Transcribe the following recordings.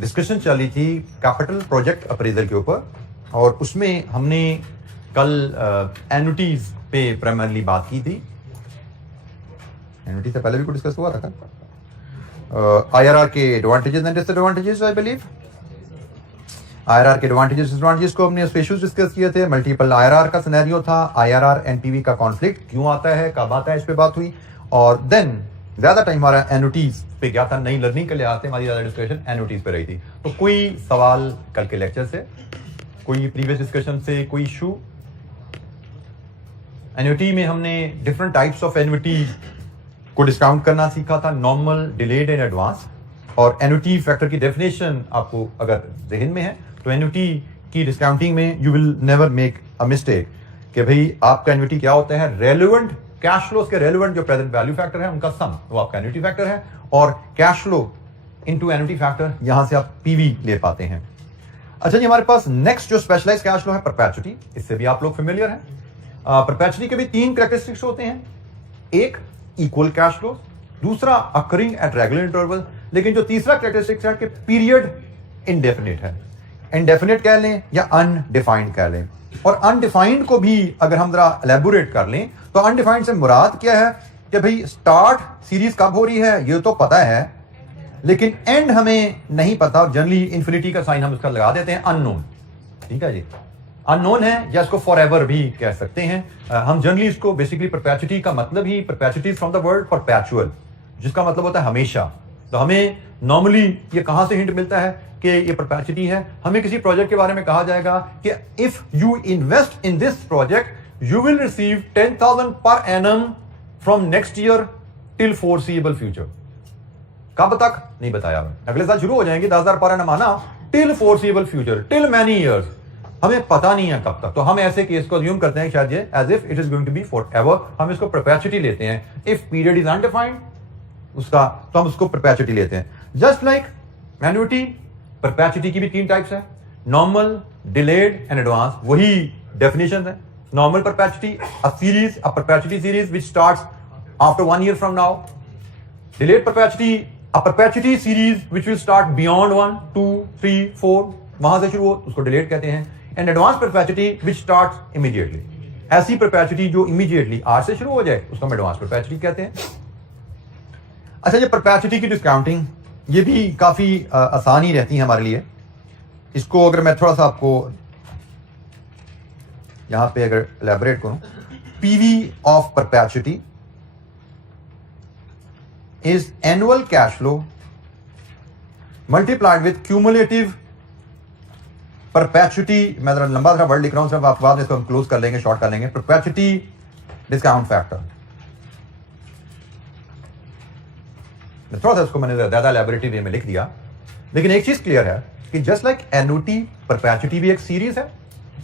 Discussion चल रही थी कैपिटल प्रोजेक्ट अप्रेजल के ऊपर, और उसमें हमने कल एन्युटीज पे प्राइमरली बात की थी। एन्युटी से पहले भी कुछ डिस्कस हुआ था कल। आईआरआर के advantages and disadvantages, I believe IRR के एडवांटेजेस को हमने स्पेशल डिस्कस किए थे। मल्टीपल आईआरआर का सिनेरियो था, आईआरआर एनपीवी का कॉन्फ्लिक्ट क्यों आता है, कब आता है, इस पे बात हुई। और देन ज्यादा टाइम हमारा एन्युटीज पे गया था, नई लर्निंग के लिए आते हमारी ज्यादा डिस्कशन एन्युटीज पे रही थी। तो कोई सवाल कल के लेक्चर से, कोई प्रीवियस डिस्कशन से, कोई इशू? एन्युटी में हमने डिफरेंट टाइप्स ऑफ एन्युटी को डिस्काउंट करना सीखा था, नॉर्मल, डिलेड एंड एडवांस। और एन्युटी फैक्टर की डेफिनेशन आपको अगर जहन में है तो एन्युटी की डिस्काउंटिंग में you will never make a mistake कि भाई आपका एन्युटी क्या होता है, रेलेवेंट कैश फ्लोज के रेलेवेंट जो प्रेजेंट वैल्यू फैक्टर है उनका सम, वो आपका एन्युटी फैक्टर है। और cash flow into annuity factor, यहां से आप पीवी ले पाते हैं। अच्छा जी, हमारे पास नेक्स्ट जो स्पेशलाइज्ड कैश फ्लो है परपेचुटी, इससे भी आप लोग फेमिलियर हैं। परपेचुटी के भी 3 कैरेक्टरिस्टिक्स होते हैं, एक इक्वल कैश फ्लो, दूसरा अकरिंग एट रेगुलर इंटरवल, लेकिन जो तीसरा कैरेक्टरिस्टिक्स है कि पीरियड इनडेफिनिट है। इनडेफिनिट कह लें या अनडिफाइंड कह लें। और अनडिफाइंड को भी अगर हम जरा एलेबोरेट कर लें तो अनडिफाइंड से मुराद क्या है कि भाई स्टार्ट सीरीज कब हो रही है ये तो पता है, लेकिन एंड हमें नहीं पता। जनरली इन्फिनिटी का साइन हम उसका लगा देते हैं, अननोन। ठीक है जी, अननोन है, या इसको फॉर एवर भी कह सकते हैं। हम जनरली इसको बेसिकली परपेचुटी का मतलब ही, perpetuity from the word perpetual, जिसका मतलब होता है हमेशा। तो हमें नॉर्मली ये कहां से हिंट मिलता है कि ये परपेचुटी है? हमें किसी प्रोजेक्ट के बारे में कहा जाएगा कि if you invest in this project you will receive 10,000 per annum from next year till foreseeable future. कब तक नहीं बताया, अगले साल शुरू हो जाएंगे 10,000 पर एनम आना, till foreseeable future, till many years, हमें पता नहीं है कब तक। तो हम ऐसे केस को अज्यूम करते हैं शायद ये as if it is going to be forever, हम इसको परपेचुटी लेते हैं। इफ पीरियड इज अनडिफाइंड उसका, तो हम उसको परपेचुटी लेते हैं। जस्ट लाइक एन्युटी, परपेचुटी की भी 3 टाइप्स है, नॉर्मल, डिलेड एंड एडवांस। वही डेफिनेशन है। Normal perpetuity, a series, a perpetuity series which starts after 1 year from now. Delayed perpetuity, a perpetuity series which will start beyond 1, 2, 3, 4, वहां से शुरू हो, उसको डिलेड कहते हैं। And advance perpetuity which starts immediately, ऐसी परपेचुटी जो इमीडिएटली आज से शुरू हो जाए उसको हम एडवांस परपेचुटी कहते हैं। अच्छा, ये परपेचुटी की डिस्काउंटिंग ये भी काफी आसान ही रहती है हमारे लिए। इसको अगर मैं थोड़ा सा आपको यहां पे अगर एलैबोरेट करूं, PV of perpetuity is annual cash flow multiplied with cumulative perpetuity. मैं जरा लंबा सा वर्ड लिख रहा हूं, सिर्फ आप बाद में इसको हम क्लोज कर लेंगे, शॉर्ट कर लेंगे। परपेचुटी डिस्काउंट फैक्टर, थोड़ा सा इसको मैंने ज्यादा एलैबोरेटिव वे में लिख दिया, लेकिन एक चीज क्लियर है कि जस्ट लाइक एन्युटी, परपेचुटी भी एक सीरीज है,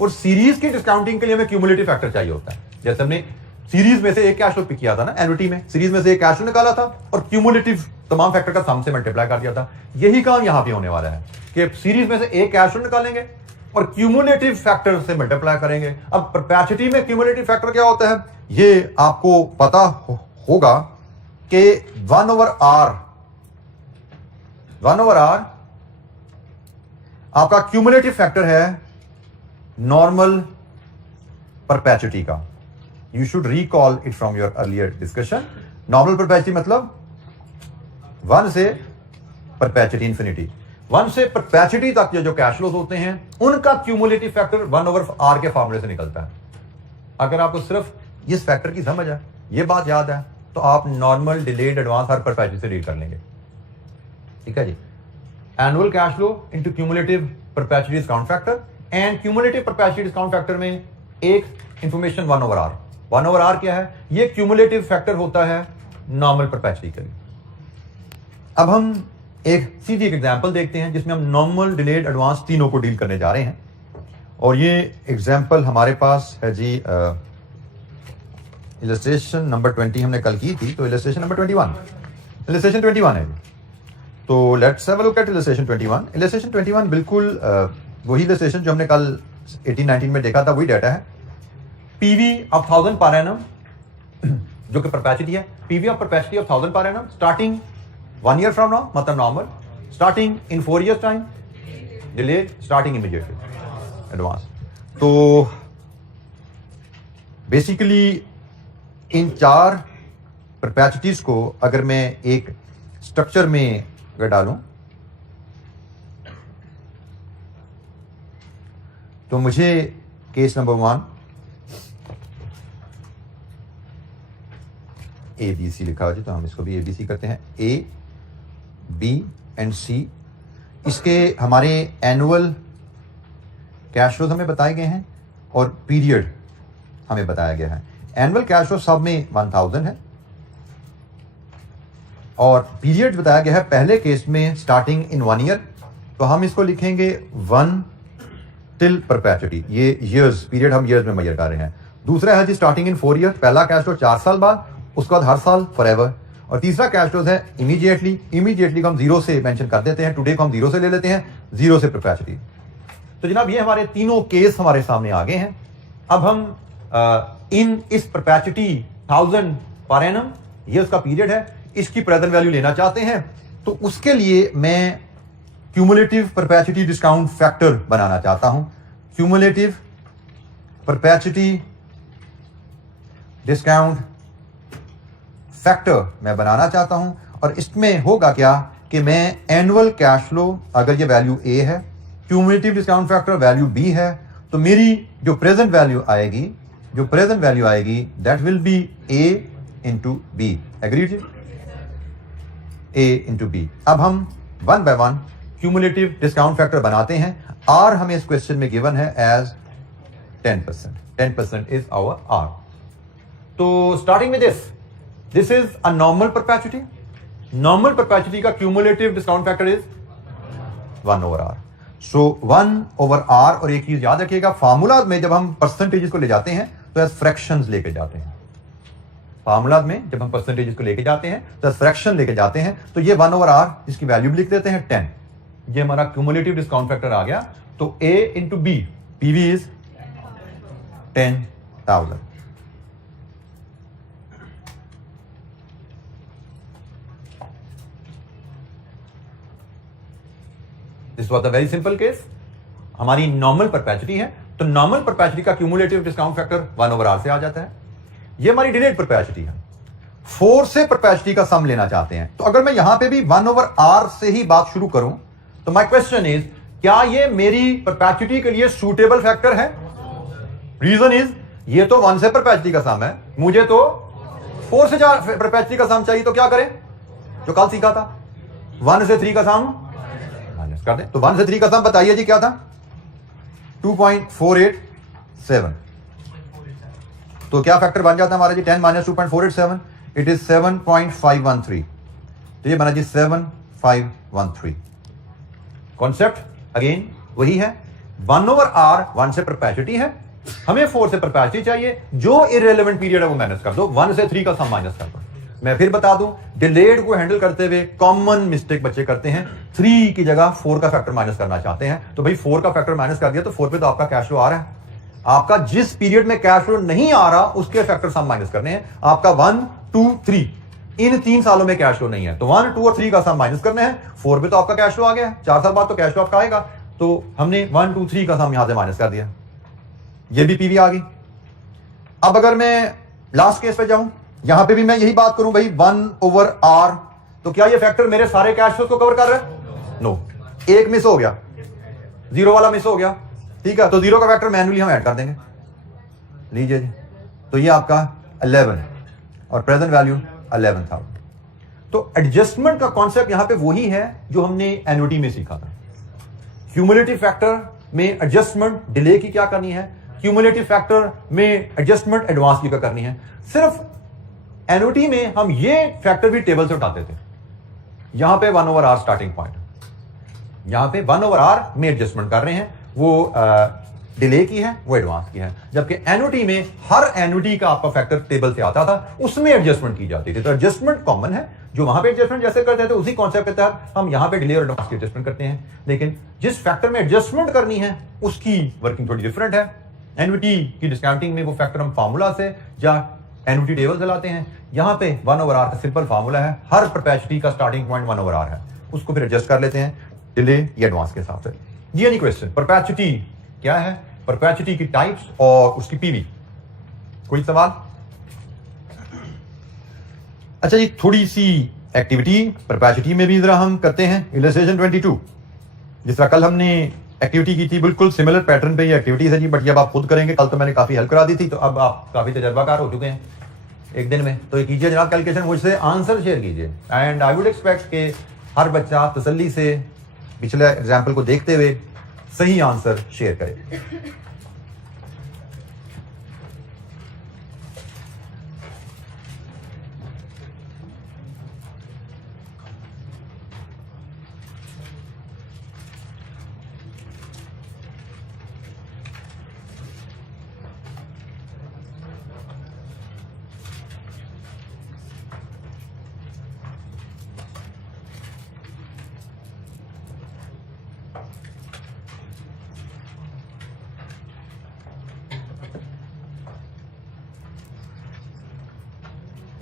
और सीरीज की डिस्काउंटिंग के लिए हमें क्यूमुलेटिव फैक्टर चाहिए होता है। जैसे हमने सीरीज में से एक कैश फ्लो पिक किया था ना, एन्युटी में सीरीज में से एक कैश फ्लो निकाला था और क्यूमुलेटिव तमाम फैक्टर का सम से मल्टीप्लाई कर दिया था। यही काम यहां पे होने वाला है कि सीरीज में से एक कैश फ्लो निकालेंगे और क्यूमुलेटिव फैक्टर से मल्टीप्लाई करेंगे। अब परपेचुटी में क्यूमुलेटिव फैक्टर क्या होता है ये आपको पता होगा कि 1/r आपका क्यूमुलेटिव फैक्टर है नॉर्मल परपेचुटी का। You should recall it from your earlier discussion. Normal perpetuity मतलब 1 से परपेचुटी इंफिनिटी, 1 से परपेचुटी तक जो कैश फ्लोज होते हैं उनका क्यूमुलेटिव फैक्टर 1/r के फॉर्मूले से निकलता है। अगर आपको सिर्फ इस फैक्टर की समझ है, ये बात याद है, तो आप नॉर्मल, डिलेड, एडवांस हर परपेचुटी से डील कर लेंगे। ठीक है जी, annual cash flow into cumulative perpetuity discount factor, and cumulative perpetuity discount factor में एक इंफॉर्मेशन 1/r। 1/r क्या है? ये क्यूमुलेटिव फैक्टर होता है नॉर्मल परपेचुटी के लिए। अब हम एक सीधी एक एग्जांपल देखते हैं जिसमें हम नॉर्मल, डिलेड, एडवांस तीनों को डील करने जा रहे हैं। और ये एग्जांपल हमारे पास है जी, इलस्ट्रेशन नंबर 20 हमने कल की थी, तो इलस्ट्रेशन नंबर 21, इलस्ट्रेशन 21 है। तो let's have a look at illustration 21। Illustration 21 बिल्कुल वही इलस्ट्रेशन जो हमने कल 18-19 में देखा था, वही डाटा है। पीवी ऑफ 1000 पर एनम जो कि परपेचुटी है, PV of perpetuity of 1000 per annum starting 1 year from now, मतलब normal, starting in 4 years time, delayed starting immediately, advance. तो बेसिकली इन 4 परपेचुइटीज को अगर मैं एक स्ट्रक्चर में अगर डालूं तो मुझे केस नंबर 1 ABC लिखा हो, तो हम इसको भी ABC करते हैं। A, B एंड C, इसके हमारे एनुअल कैश फ्लोज हमें बताए गए हैं और पीरियड हमें बताया गया है। एनुअल कैश फ्लो सब में 1000 है और पीरियड बताया गया है पहले केस में स्टार्टिंग इन 1 year, तो हम इसको लिखेंगे 1 टिल परपेचुइटी। ये ईयर्स, पीरियड हम ईयर्स में मेजर कर रहे हैं। दूसरा है जी स्टार्टिंग इन 4 year, पहला कैश फ्लो 4 साल बाद, उसके बाद हर साल फॉरएवर। और तीसरा कैश फ्लो है इमीडिएटली। इमीडिएटली को हम 0 से मेंशन कर देते हैं, टुडे को हम 0 से ले लेते हैं, 0 से परपेचुइटी। तो जनाब ये हमारे तीनों केस हमारे सामने आ गए हैं। अब हम इस परपेचुइटी 1000 पर एनम, ये उसका पीरियड है, इसकी प्रेजेंट वैल्यू लेना चाहते हैं। तो उसके लिए मैं क्यूमुलेटिव परपेचुइटी डिस्काउंट फैक्टर बनाना चाहता हूं। क्यूमुलेटिव परपेचुइटी डिस्काउंट फैक्टर मैं बनाना चाहता हूं और इसमें होगा क्या कि मैं एनुअल कैश फ्लो, अगर ये वैल्यू A है, cumulative discount factor value B है, तो मेरी जो प्रेजेंट वैल्यू आएगी that will be A into B। Agreed? A into B। अब हम 1 by 1 क्यूमुलेटिव डिस्काउंट फैक्टर बनाते हैं। R हमें इस क्वेश्चन में गिवन है एज 10%। 10% is our R। तो स्टार्टिंग में this is a normal perpetuity. Normal perpetuity का cumulative discount factor is 1/R। So 1/R। और एक चीज याद रखिएगा, फार्मूला में जब हम परसेंटेजेस को ले जाते हैं तो एज फ्रैक्शंस लेके जाते हैं। फार्मूला में जब हम परसेंटेजेस को लेके जाते हैं तो एज फ्रैक्शन लेके जाते हैं। तो ये 1/R, जिसकी वैल्यू भी लिख देते हैं 10, ये हमारा क्यूमुलेटिव डिस्काउंट फैक्टर आ गया। तो A into B, PV is 10,000। This was a very simple case. हमारी नॉर्मल परपेचुइटी है, तो नॉर्मल परपेचुइटी का क्यूमुलेटिव डिस्काउंट फैक्टर 1/R से आ जाता है। ये हमारी डिलेड परपेचुइटी है। 4 से परपेचुइटी का सम लेना चाहते हैं, तो अगर मैं यहां पे भी 1/R से ही बात शुरू करूं, तो माय क्वेश्चन इज, क्या ये मेरी परपेचुइटी के लिए सूटेबल फैक्टर है? रीजन इज, ये तो 1 से परपेचुइटी का सम है, मुझे तो 4 से परपेचुइटी का सम चाहिए। तो क्या करें, जो कल सीखा था, 1 से 3 का सम माइनस कर दें। तो 1 से 3 का सम बताइए जी क्या था? 2.487। तो क्या फैक्टर बन जाता है हमारा जी? 10 माइनस 2.487, इट इज 7.513। तो ये बना जी 7513। कॉन्सेप्ट अगेन वही है, 1/R 1 से परपेचुइटी है, हमें 4 से परपेचुइटी चाहिए। जो इररिलेवेंट पीरियड है वो माइनस कर दो, 1 से 3 का सम माइनस कर दो। मैं फिर बता दूं, डिलेड को हैंडल करते हुए कॉमन मिस्टेक बच्चे करते हैं, 3 की जगह 4 का फैक्टर माइनस करना चाहते हैं। तो भाई 4 का फैक्टर माइनस कर दिया तो 4 पे तो आपका कैश फ्लो आ रहा है। आपका जिस पीरियड में कैश फ्लो नहीं आ रहा उसके फैक्टर सम माइनस करने हैं। आपका 1, 2, 3, इन 3 सालों में कैश फ्लो नहीं है, तो 1, 2 और 3 का सम माइनस करने हैं। 4 पे तो आपका कैश फ्लो आ गया है, 4 साल बाद तो कैश फ्लो आपका आएगा। तो हमने 1, 2, 3 का सम यहां से माइनस कर दिया, ये भी पीवी आ गई। अब अगर मैं लास्ट केस पे जाऊं, यहां पे भी मैं यही बात करूं भाई 1/R, तो क्या ये फैक्टर मेरे सारे कैश फ्लो को कवर कर रहा है? नो, एक मिस हो गया, 0 वाला मिस हो गया, ठीक है। तो 0 का फैक्टर मैन्युअली हम ऐड कर देंगे, लीजिए जी। तो ये आपका 11 है और प्रेजेंट वैल्यू 11,000। तो एडजस्टमेंट का कॉन्सेप्ट यहां पे वही है जो हमने एन्युटी में सीखा था। क्यूमुलेटिव फैक्टर में एडजस्टमेंट डिले की क्या करनी है, क्यूमुलेटिव फैक्टर में एडजस्टमेंट एडवांस की क्या करनी है। सिर्फ एन्युटी में हम ये फैक्टर भी टेबल से उठाते थे। यहां पे 1/R स्टार्टिंग पॉइंट, यहां पे 1/R में एडजस्टमेंट कर रहे हैं, वो डिले की है, वो एडवांस की है। जबकि एन्युटी में हर एन्युटी का आपका फैक्टर टेबल से आता था, उसमें एडजस्टमेंट की जाती थी। तो एडजस्टमेंट कॉमन है, जो वहां पे एडजस्टमेंट जैसे करते थे उसी कॉन्सेप्ट के तहत हम यहां पे डिले और एडवांस की एडजस्टमेंट करते हैं। लेकिन जिस फैक्टर में एडजस्टमेंट करनी है उसकी वर्किंग थोड़ी डिफरेंट है। एन्युटी की डिस्काउंटिंग में वो फैक्टर हम फार्मूला से या एन्युटी टेबल से लाते हैं। यहां पे 1/R का सिंपल फार्मूला है, हर परपेचुइटी का स्टार्टिंग पॉइंट 1/R है। उसको फिर एडजस्ट कर लेते हैं डिले या एडवांस के हिसाब से। जी एनी क्वेश्चन? परपेचुटी क्या है, परपेचुटी की टाइप्स और उसकी पीवी, कोई सवाल? अच्छा जी, थोड़ी सी एक्टिविटी परपेचुटी में भी जरा हम करते हैं। इलस्ट्रेशन 22 जिस तरह कल हमने एक्टिविटी की थी, बिल्कुल सिमिलर पैटर्न पे ये एक्टिविटीज है जी, बट ये अब आप खुद करेंगे। कल तो मैंने काफी हेल्प करा दी थी, तो अब आप काफी तजर्बाकार हो चुके हैं एक दिन में। तो ये कीजिए जनाब कैलकुलेशन, मुझसे आंसर शेयर कीजिए। एंड आई वुड एक्सपेक्ट के हर बच्चा तसल्ली से पिछले एग्जाम्पल को देखते हुए सही आंसर शेयर करे।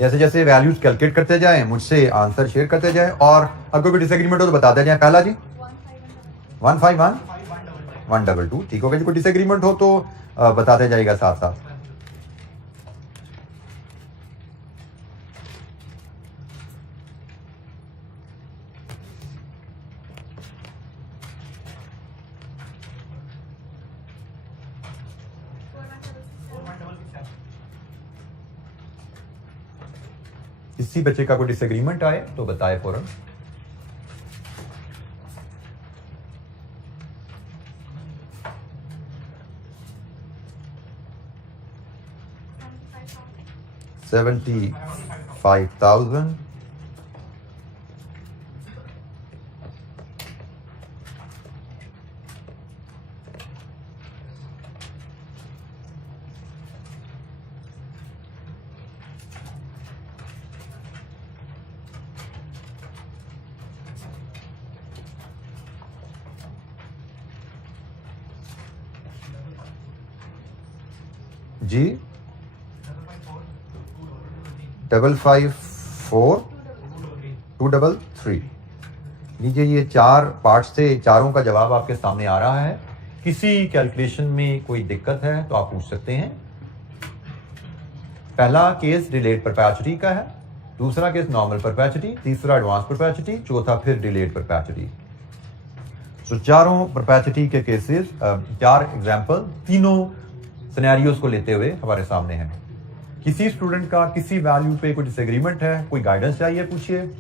जैसे जैसे वैल्यूज कैलकुलेट करते जाएं, मुझसे आंसर शेयर करते जाएं, और अगर कोई डिसएग्रीमेंट हो तो बताते जाएं। पहला जी 151 122, ठीक हो गया जी। कोई डिसएग्रीमेंट हो तो बताते जाएगा साथ साथ। किसी बच्चे का कोई डिसएग्रीमेंट आए तो बताए फौरन। $75,000 जी 554-233। लीजिए ये चार पार्ट्स थे, चारों का जवाब आपके सामने आ रहा है। किसी कैलकुलेशन में कोई दिक्कत है तो आप पूछ सकते हैं। पहला केस डिलेड परपेचुटी का है, दूसरा केस नॉर्मल परपेचुटी, तीसरा एडवांस परपेचुटी, चौथा फिर डिलेड परपेचुटी। तो चारों परपेचुटी के केसेस, चार एग्जाम्पल तीनों सिनेरियोस को लेते हुए हमारे सामने हैं। किसी स्टूडेंट का किसी वैल्यू पे कोई डिसएग्रीमेंट है, कोई गाइडेंस चाहिए, पूछिए।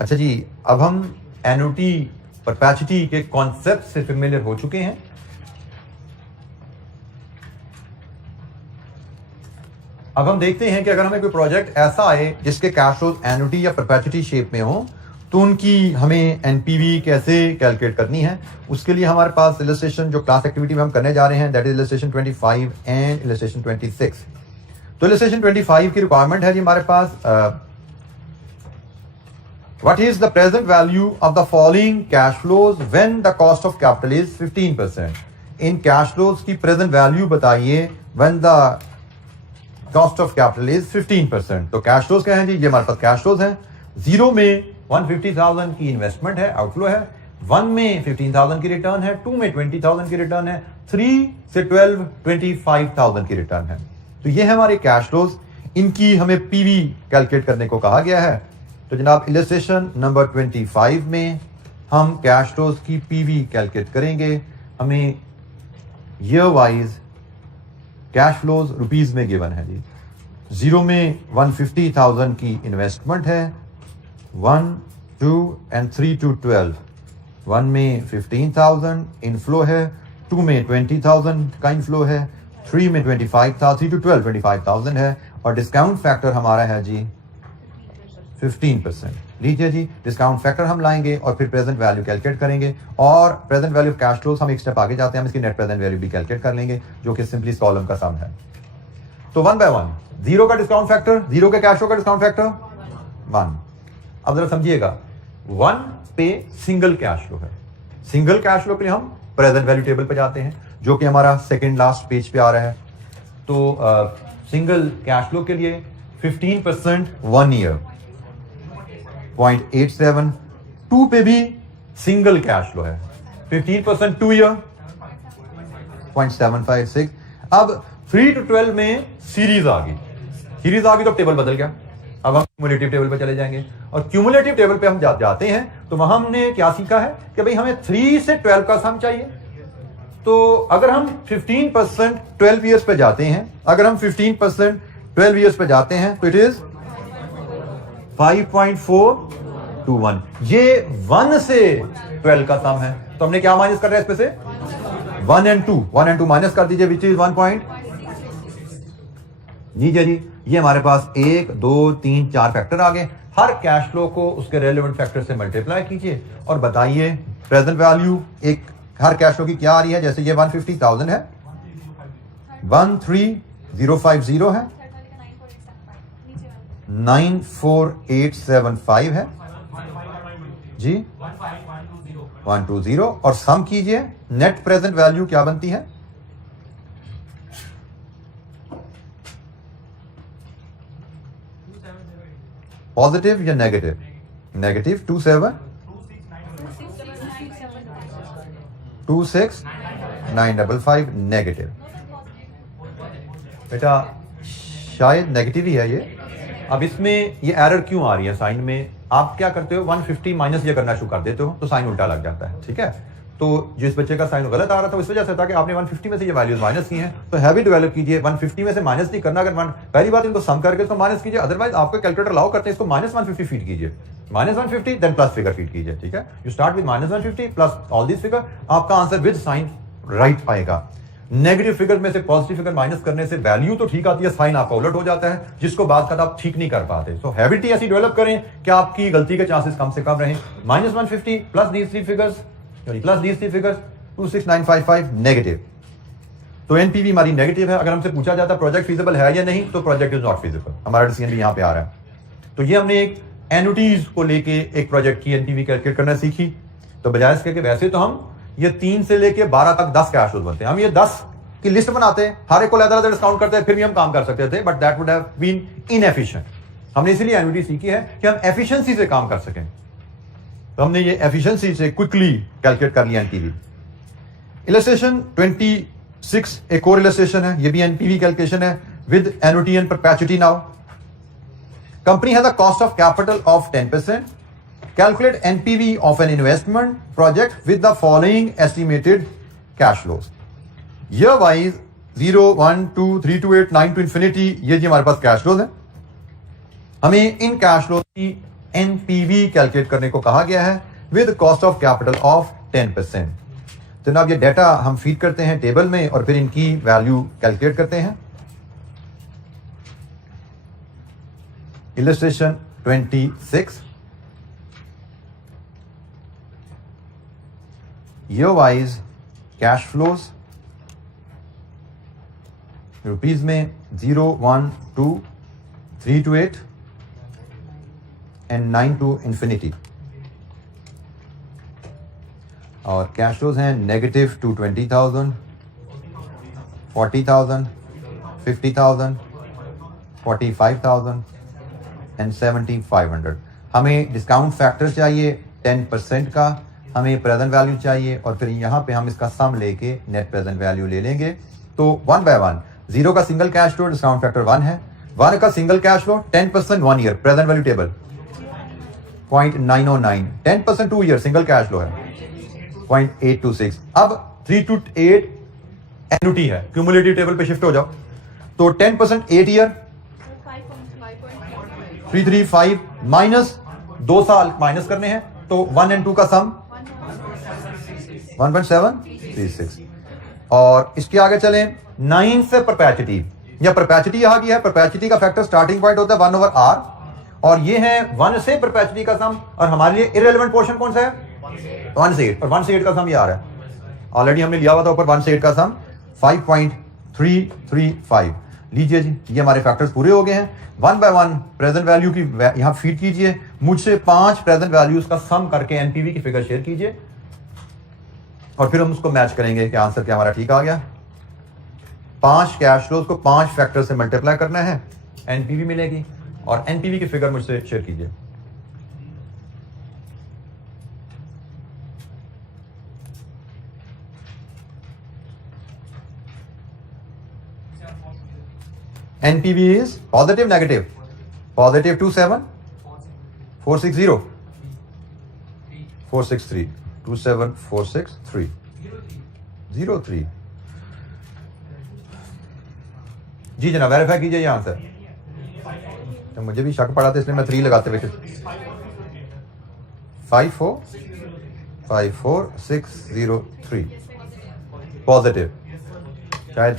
अच्छा जी, अब हम एन्युटी परपेचुटी के कॉन्सेप्ट से फेमिलियर हो चुके हैं। अब हम देखते हैं कि अगर हमें कोई प्रोजेक्ट ऐसा आए जिसके कैश फ्लोज एन्युटी या परपेचुटी शेप में हो, तो उनकी हमें एनपीवी कैसे कैलकुलेट करनी है। उसके लिए हमारे पास इलस्ट्रेशन जो क्लास एक्टिविटी में हम करने जा रहे हैं, that is illustration 25 and illustration 26। तो इलस्ट्रेशन 25 की रिक्वायरमेंट है जी हमारे पास, what is the present value of the following cash flows when the cost of capital is 15%? In cash flows की प्रेजेंट वैल्यू बताइए when the cost of capital is 15%। तो cash flows क्या है जी, ये हमारे पास कैश फ्लोज हैं। 0 में 150,000 की इन्वेस्टमेंट है, आउटफ्लो है। 1 में 15,000 की रिटर्न है, 2 में 20,000 की रिटर्न है, 3 से 12 25,000 की रिटर्न है। तो ये है हमारे कैश फ्लोज। इनकी हमें पीवी कैलकुलेट करने को कहा गया है। तो जनाब इलस्ट्रेशन नंबर 25 में हम कैश फ्लोज की पीवी कैलकुलेट करेंगे। हमें year wise cash flows rupees में गिवन है जी। 0 में 150,000 की इन्वेस्टमेंट है, 1, 2 and 3 to 12। 1 में 15,000 इनफ्लो है, 2 में 20,000 का इनफ्लो है, 3 में 25,000, 3 to 12 25,000 है, और डिस्काउंट फैक्टर हमारा है जी 15%। लीजिए जी, डिस्काउंट फैक्टर हम लाएंगे और फिर प्रेजेंट वैल्यू कैलकुलेट करेंगे और present value of cash flows हम एक स्टेप आगे जाते हैं, हम इसकी नेट प्रेजेंट वैल्यू भी कैलकुलेट कर लेंगे जो कि सिंपली इस कॉलम का सम है। तो 1 बाय 1, 0 का डिस्काउंट फैक्टर, 0 के कैश फ्लो का डिस्काउंट फैक्टर 1। अब जरा समझिएगा, 1 पे सिंगल कैश फ्लो है। सिंगल कैश फ्लो के लिए हम प्रेजेंट वैल्यू टेबल पे जाते हैं जो कि हमारा सेकंड लास्ट पेज पे आ रहा है। तो सिंगल कैश फ्लो के लिए 15% 1 ईयर 0.87, 2 पे भी सिंगल कैश फ्लो है 15% 2 ईयर 0.756। अब 3 to 12 में सीरीज आ गई तो टेबल बदल गया। अब हम क्यूमुलेटिव टेबल पे चले जाएंगे और क्यूमुलेटिव टेबल पे हम जाते हैं तो वहां हमने क्या सीखा है कि भाई हमें 3 से 12 का सम चाहिए। तो अगर हम 15% 12 ईयर्स पे जाते हैं, अगर हम 15% 12 ईयर्स पे जाते हैं तो इट इज 5.421। ये 1 से 12 का सम है। तो हमने क्या माइनस कर रहा है इस पे से 1 and 2 माइनस कर दीजिए विच इज 1. जी ये हमारे पास 1 2 3 4 फैक्टर आ गए। हर कैश फ्लो को उसके रेलेवेंट फैक्टर से मल्टीप्लाई कीजिए और बताइए प्रेजेंट वैल्यू एक हर कैश फ्लो की क्या आ रही है। जैसे ये 150,000 है, 13050 है, 94875 है जी, 120 और सम कीजिए नेट प्रेजेंट वैल्यू क्या बनती है। पॉजिटिव या नेगेटिव? Negative 26955 negative. बेटा शायद नेगेटिव ही है ये। अब इसमें ये एरर क्यों आ रही है साइन में? आप क्या करते हो 150 माइनस ये करना शुरू कर देते हो तो साइन उल्टा लग जाता है। ठीक है, तो जिस बच्चे का साइन गलत आ रहा था इस वजह से था कि आपने 150 में से ये वैल्यूज माइनस की हैं। तो हैबिट डेवलप कीजिए, 150 में से माइनस नहीं करना। अगर पहली बात इनको सम करके इसको माइनस कीजिए, अदरवाइज आपको कैलकुलेटर अलाउ करते हैं इसको -150 फीड कीजिए, -150 देन प्लस फिगर फीड कीजिए। ठीक है, you start with -150 plus all this figure, आपका आंसर विद साइन राइट आएगा। नेगेटिव फिगर में से पॉजिटिव फिगर माइनस करने से वैल्यू तो ठीक आती है, साइन आपका उलट हो जाता है जिसको बाद का आप ठीक नहीं कर पाते। सो हैबिट ही ऐसी डेवलप करें कि आपकी गलती के चांसेस कम से कम रहें। -150 plus these three figures 26955 negative. तो एनपीवी हमारी नेगेटिव है। अगर हमसे पूछा जाता प्रोजेक्ट फीजिबल है या नहीं तो प्रोजेक्ट इज नॉट फीजिबल। हमारा डिसीजन भी यहां पे आ रहा है। तो ये हमने एक एनुटीज को लेके एक प्रोजेक्ट की एनपीवी कैलकुलेट करना सीखी। तो बजाय इसके कि वैसे तो हम ये 3 से लेके 12 तक 10 कैश फ्लोज बनते हैं, हम ये 10 की लिस्ट बनाते हैं, हर एक को अलग-अलग डिस्काउंट करते हैं, फिर भी हम काम कर सकते थे, but that would have been inefficient. हमने इसीलिए एनुटी सीखी है कि हम एफिशिएंसी से काम कर सकें। तो हमने ये एफिशिएंसी से क्विकली कैलकुलेट कर लिया एनपीवी। इलस्ट्रेशन 26 एक और इलस्ट्रेशन है, ये भी एनपीवी कैलकुलेशन है with annuity and perpetuity. Now company has a cost of capital of 10%. Calculate NPV of an investment project with the following estimated cash flows. Year wise 0, 1, 2, 3 to 8, 9 to infinity, ये जी हमारे पास cash flows है। हमें in cash flows की NPV calculate करने को कहा गया है with cost of capital of 10%। तो जनाब ये डेटा हम फीड करते हैं टेबल में और फिर इनकी वैल्यू कैलकुलेट करते हैं। Illustration 26 year wise cash flows rupees में 0, 1, 2, 3 to 8 and 9 to infinity। और कैश फ्लोज हैं नेगेटिव 220,000, 40,000, 50,000, 45,000 and 7,500। हमें डिस्काउंट फैक्टर चाहिए 10% का, हमें प्रेजेंट वैल्यू चाहिए और फिर यहां पे हम इसका सम लेके नेट प्रेजेंट वैल्यू ले लेंगे। तो 1 बाय 1, 0 का single cash flow discount factor 1 है, 1 का single cash flow 10% 1 year present value table 0.909, 10% 2 year single cash flow है 0.826। अब 3 to 8 एनुटी है, क्यूमुलेटिव टेबल पे शिफ्ट हो जाओ। तो 10% 8 ईयर 335 माइनस 2 साल माइनस करने हैं तो 1 and 2 का सम 1.736। और इसके आगे चलें 9 से परपेचुइटी, या परपेचुइटी आ गई है। परपेचुइटी का फैक्टर स्टार्टिंग पॉइंट होता है 1/r और ये है 1 से परपेचुअली का सम, और हमारे लिए इररिलेवेंट पोर्शन कौन सा है? 1 से 8, और 1 से 8 का सम ये आ रहा है, ऑलरेडी हमने लिया हुआ था ऊपर 1 से 8 का सम 5.335। लीजिए जी, ये हमारे फैक्टर्स पूरे हो गए हैं। 1 बाय 1 प्रेजेंट वैल्यू की यहां फीड कीजिए, मुझसे 5 प्रेजेंट वैल्यूज का सम करके एनपीवी की फिगर शेयर कीजिए, और फिर हम उसको मैच करेंगे कि आंसर क्या हमारा ठीक आ गया। 5 कैश फ्लोज को 5 फैक्टर से मल्टीप्लाई करना है, एनपीवी मिलेगी, और एनपीवी की फिगर मुझसे शेयर कीजिए। NPV is positive, negative, positive 27, 460, 463, 27463, 03। जी जनाब, वेरीफाई कीजिए ये आंसर। तो मुझे भी शक पड़ा था इसलिए मैं 3 लगाते हुए 54603 पॉजिटिव। शायद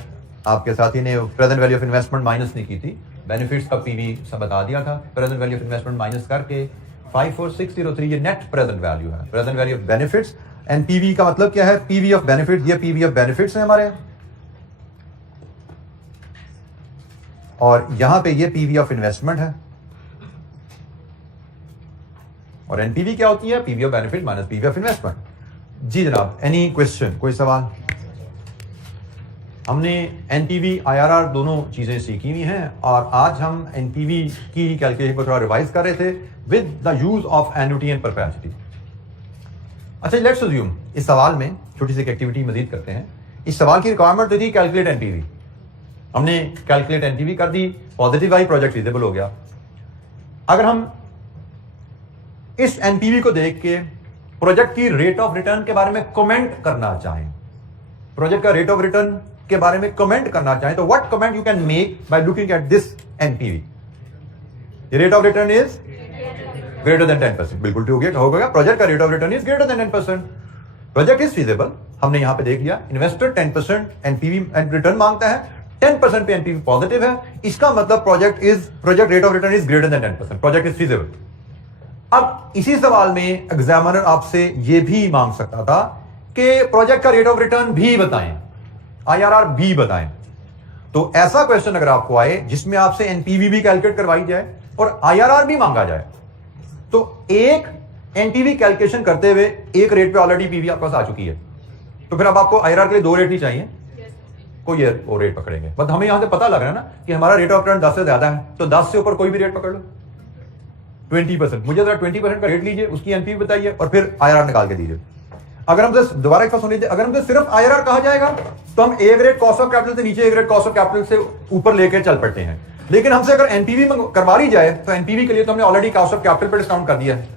आपके साथी ने present value of investment minus नहीं की थी, बेनिफिट्स का पीवी सब बता दिया था, present value of investment minus करके 54603 ये नेट प्रेजेंट वैल्यू है, present value of benefits. And PV का मतलब क्या है? पीवी ऑफ बेनिफिट्स, ये पीवी ऑफ बेनिफिट्स है हमारे, और यहां पे ये पीवी ऑफ इन्वेस्टमेंट है, और एनपीवी क्या होती है? PV of benefit minus PV of investment. जी जनाब, एनी क्वेश्चन, कोई सवाल? हमने एनपीवी आईआरआर दोनों चीजें सीखी हुई हैं, और आज हम एनपीवी की कैलकुलेशन को थोड़ा रिवाइज कर रहे थे with the use of annuity and perpetuity. अच्छा, लेट्स अज्यूम इस सवाल में छोटी सी एक्टिविटी मजीद करते हैं। इस सवाल की रिक्वायरमेंट थी कैलकुलेट एनपीवी, हमने कैलकुलेट एनपीवी कर दी, पॉजिटिव आई, प्रोजेक्ट फिजिबल हो गया। अगर हम इस एनपीवी को देख के प्रोजेक्ट की रेट ऑफ रिटर्न के बारे में कमेंट करना चाहें, प्रोजेक्ट का रेट ऑफ रिटर्न के बारे में कमेंट करना चाहें, तो what comment you can make by looking at this NPV? Rate of return is greater than 10%, बिल्कुल ठीक हो गया। प्रोजेक्ट का rate of return is greater than 10%, project is feasible, हमने यहां पे देख लिया। इन्वेस्टर 10% एनपीवी रिटर्न मांगता है, 10% पे एनपीवी पॉजिटिव है, इसका मतलब project rate of return is greater than 10%, project is feasible. अब इसी सवाल में एग्जामिनर आपसे यह भी मांग सकता था कि प्रोजेक्ट का रेट ऑफ रिटर्न भी बताएं, आईआरआर भी बताएं। तो ऐसा क्वेश्चन अगर आपको आए जिसमें आपसे एनपीवी भी कैलकुलेट करवाई जाए और आईआरआर भी मांगा जाए, तो एक एनपीवी कैलकुलेशन करते हुए एक रेट पे ऑलरेडी पीवी आपके पास आ चुकी है, तो फिर अब आपको आईआरआर के लिए 2 रेट नहीं चाहिए, कोई वो रेट पकड़ेंगे। बट हमें यहां से पता लग रहा है ना कि हमारा रेट ऑफ रिटर्न 10 से ज्यादा है, तो 10 से ऊपर कोई भी रेट पकड़ लो। 20%, मुझे जरा 20% का रेट लीजिए, उसकी एनपीवी बताइए और फिर आईआरआर निकाल के दीजिए। अगर हमसे दोबारा एक बार सुन लीजिए, अगर हमसे सिर्फ आईआरआर कहा जाएगा तो हम एक रेट कॉस्ट ऑफ कैपिटल से नीचे, एक रेट कॉस्ट ऑफ कैपिटल से ऊपर लेकर चल पड़ते हैं। लेकिन हमसे अगर एनपीवी करवा ली जाए तो एनपीवी के लिए तो हमने ऑलरेडी कॉस्ट ऑफ कैपिटल पर डिस्काउंट कर दिया है,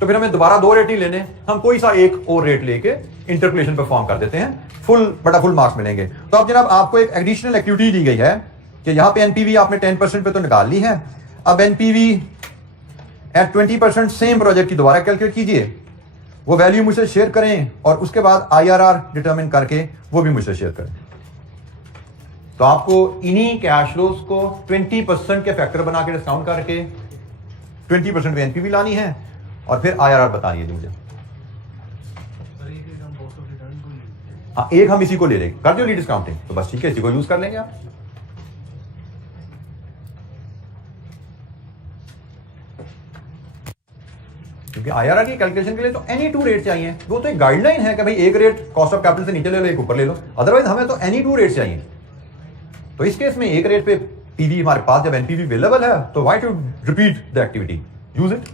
तो फिर हमें दोबारा 2 रेट ही लेने, हम कोई सा एक और रेट लेके इंटरपोलेशन परफॉर्म कर देते हैं, फुल मार्क्स मिलेंगे। तो अब जनाब आपको एक एडिशनल एक्टिविटी दी गई है कि यहां पे एनपीवी आपने 10% पे तो निकाल ली है, अब एनपीवी एट 20% सेम प्रोजेक्ट की दोबारा कैलकुलेट कीजिए, वो वैल्यू मुझसे शेयर करें, और उसके बाद आईआरआर डिटरमिन करके वो भी मुझसे शेयर करें। तो आपको इन्हीं कैश फ्लोज को 20% के फैक्टर बना के डिस्काउंट करके 20% में एनपीवी लानी है, और फिर आईआरआर बतानी है मुझे। हाँ, एक हम इसी को ले लेंगे, कर दो ली डिस्काउंटिंग, तो बस ठीक है, इसी को यूज कर लेंगे आप। क्योंकि आईआरआर की कैलकुलेशन के लिए तो एनी 2 रेट चाहिए, वो तो एक गाइडलाइन है कि भाई एक रेट कॉस्ट ऑफ कैपिटल से नीचे ले लो, एक ऊपर ले लो, अदरवाइज हमें तो एनी 2 रेट चाहिए। तो इस केस में एक रेट पे पीवी हमारे पास जब एनपीवी अवेलेबल है, तो why to repeat the activity, use it.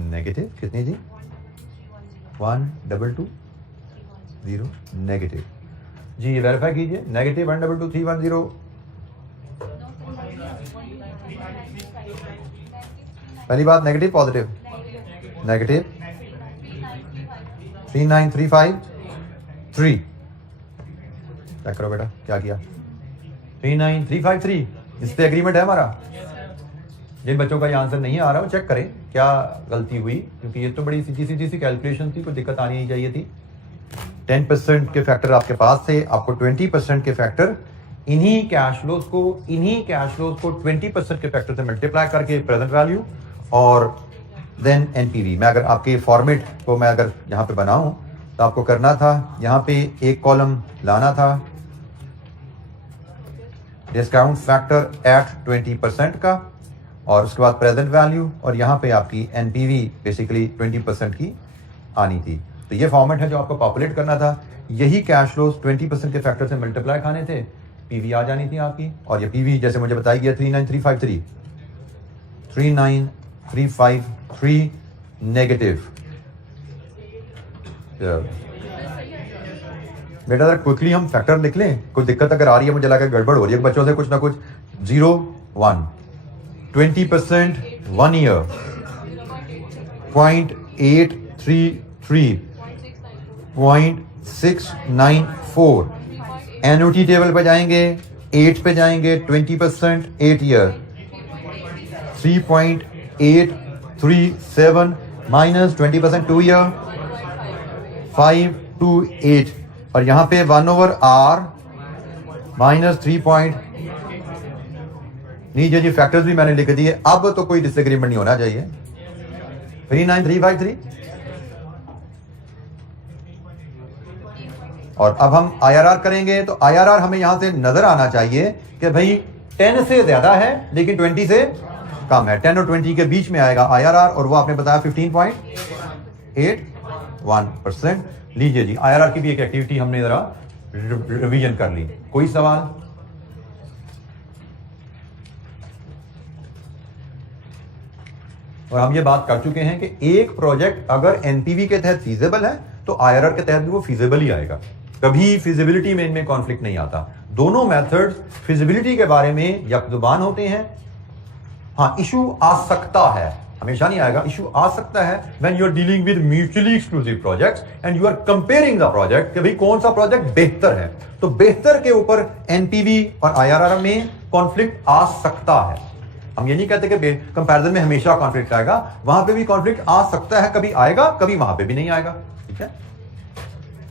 Negative कितनी थी 12220 नेगेटिव जी ये वेरीफाई कीजिए नेगेटिव 1222310 पहली बात नेगेटिव पॉजिटिव नेगेटिव 39353 चेक करो बेटा क्या किया 39353 इस पे एग्रीमेंट है हमारा जिन बच्चों का ये आंसर नहीं आ रहा वो चेक करें क्या गलती हुई क्योंकि ये तो बड़ी सीधी सी कैलकुलेशन थी कोई दिक्कत आनी नहीं चाहिए थी 10% के फैक्टर आपके पास थे आपको 20% के फैक्टर इन्हीं कैश फ्लोज को 20% के फैक्टर से मल्टीप्लाई करके प्रेजेंट वैल्यू और देन एनपीवी मैं अगर आपके फॉर्मेट को मैं अगर यहाँ पे बनाऊं तो आपको करना था यहाँ पे एक कॉलम लाना था डिस्काउंट फैक्टर एट 20% का और उसके बाद प्रेजेंट वैल्यू और यहाँ पे आपकी एनपीवी बेसिकली 20% की आनी थी तो ये फॉर्मेट है जो आपको पॉपुलेट करना था यही कैश फ्लोज 20% के फैक्टर से मल्टीप्लाई खाने थे पीवी आ जानी थी आपकी और ये पीवी जैसे मुझे बताई गया 39353 नेगेटिव बेटा अगर क्विकली हम फैक्टर लिख लें कोई दिक्कत अगर आ रही है मुझे लगा गड़बड़ हो रही है बच्चों से कुछ ना कुछ 0 1 20% 1 year 0.833 0.694 एन्युटी टेबल पे जाएंगे 8 पे जाएंगे 20% 8 ईयर 3.837 माइनस 20% 2 ईयर 528 और यहां पे 1/r माइनस 3. नीचे जी फैक्टर्स भी मैंने लिख दिए अब तो कोई डिसएग्रीमेंट नहीं होना चाहिए 39353 और अब हम IRR करेंगे तो IRR हमें यहां से नजर आना चाहिए कि भाई 10 से ज्यादा है लेकिन 20 से कम है 10 और 20 के बीच में आएगा IRR और वो आपने बताया 15.81%. लीजिए जी IRR की भी एक एक्टिविटी हमने जरा रिवीजन कर ली कोई सवाल और हम ये बात कर चुके हैं कि एक प्रोजेक्ट अगर एनपीवी के तहत फीजेबल है तो IRR के तहत भी वो फीजेबल ही आएगा कभी फिजिबिलिटी में इनमें कॉन्फ्लिक्ट नहीं आता दोनों मेथड्स फिजिबिलिटी के बारे में यकजुबान होते हैं हाँ इशू आ सकता है हमेशा नहीं आएगा इशू आ सकता है when you are dealing with mutually exclusive projects and you are comparing the project कि भाई कौन सा प्रोजेक्ट बेहतर है तो बेहतर के ऊपर एनपीवी और IRR में कॉन्फ्लिक्ट आ सकता है हम ये नहीं कहते कि कंपैरिजन में हमेशा कॉन्फ्लिक्ट आएगा वहां पे भी कॉन्फ्लिक्ट आ सकता है कभी आएगा कभी वहां पे भी नहीं आएगा ठीक है